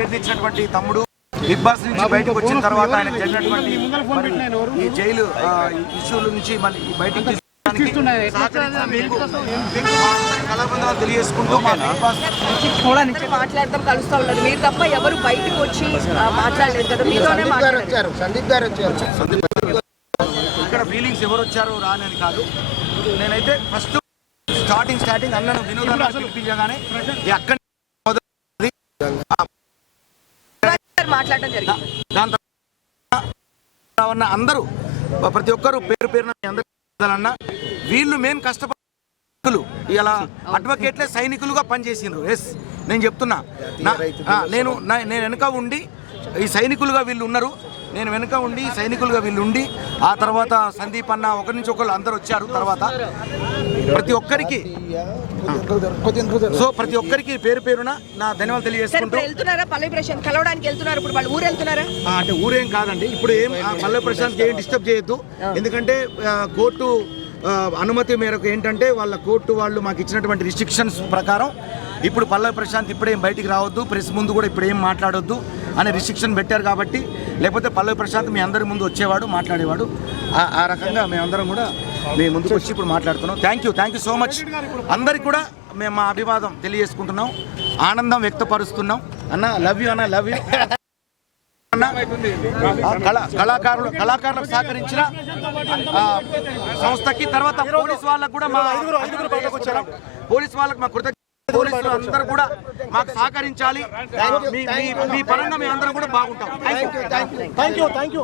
చేర్చినటువంటి తమ్ముడు big boss నుంచి బయటకు వచ్చిన తర్వాత ఆయన జరిగినటువంటి ఈ జైలు ఇష్యూల నుంచి మళ్ళీ బయటకు తెలియజేసుకుంటూ మాట్లాడతాం కలుస్తా ఉన్నారు మీరు తప్ప ఎవరు బయటకు వచ్చి మాట్లాడలేదు కదా మీతోనే మాట్లాడారు. సందీప్ గారు వచ్చారు. ఇక్కడ ఫీలింగ్స్ ఎవరు వచ్చారో రానని కాదు. నేనైతే ఫస్ట్ స్టార్టింగ్ అన్నను వినోదాన్ని పిలిపించగానే అక్కడ మాట్లాడడం జరిగింది. దాని తర్వాత అందరూ ప్రతి ఒక్కరు పేరు పేరున అందరూ వీళ్ళు మెయిన్ కష్టపడులు ఇలా అడ్వకేట్లే సైనికులుగా పనిచేసిండ్రు. ఎస్ నేను చెప్తున్నా, నేను వెనుక ఉండి ఈ సైనికులుగా వీళ్ళు ఉన్నారు. నేను వెనుక ఉండి సైనికులుగా వీళ్ళు ఉండి ఆ తర్వాత సందీప్ అన్న ఒకరి నుంచి ఒకరు అందరు వచ్చారు. తర్వాత ప్రతి ఒక్కరికి ప్రతి ఒక్కరికి పేరు పేరున నా ధన్యవాదాలు తెలియజేసుకుంటూ కలవడానికి వెళ్తున్నారు. ఇప్పుడు వాళ్ళు ఊరు వెళ్తున్నారా అంటే ఊరేం కాదండి. ఇప్పుడు ఏం పల్లవి ప్రశాంత్ ఏం డిస్టర్బ్ చేయొద్దు. ఎందుకంటే కోర్టు అనుమతి మేరకు ఏంటంటే వాళ్ళ కోర్టు వాళ్ళు మాకు ఇచ్చినటువంటి రిస్ట్రిక్షన్స్ ప్రకారం ఇప్పుడు పల్లవి ప్రశాంత్ ఇప్పుడేం బయటికి రావద్దు, ప్రెస్ ముందు కూడా ఇప్పుడు ఏం మాట్లాడొద్దు అనే రిస్ట్రిక్షన్ పెట్టారు. కాబట్టి లేకపోతే పల్లవి ప్రశాంత్ మీ అందరి ముందు వచ్చేవాడు, మాట్లాడేవాడు. ఆ రకంగా మేమందరం కూడా మీ ముందుకు వచ్చి ఇప్పుడు మాట్లాడుతున్నాం. Thank you so much. అందరికి కూడా మేము మా అభివాదం తెలియజేసుకుంటున్నాం, ఆనందం వ్యక్తపరుస్తున్నాం. అన్న లవ్ యూ అన్న లవ్ యూ. కళాకారులకు సహకరించిన సంస్థకి తర్వాత పోలీస్ వాళ్ళకు కూడా పోలీస్ వాళ్ళకి మా కృతజ్ఞతలు. పోలీసులు అందరూ కూడా మాకు సహకరించాలి. మీ పరంగా మేము అందరం కూడా బాగుంటాం. Thank you.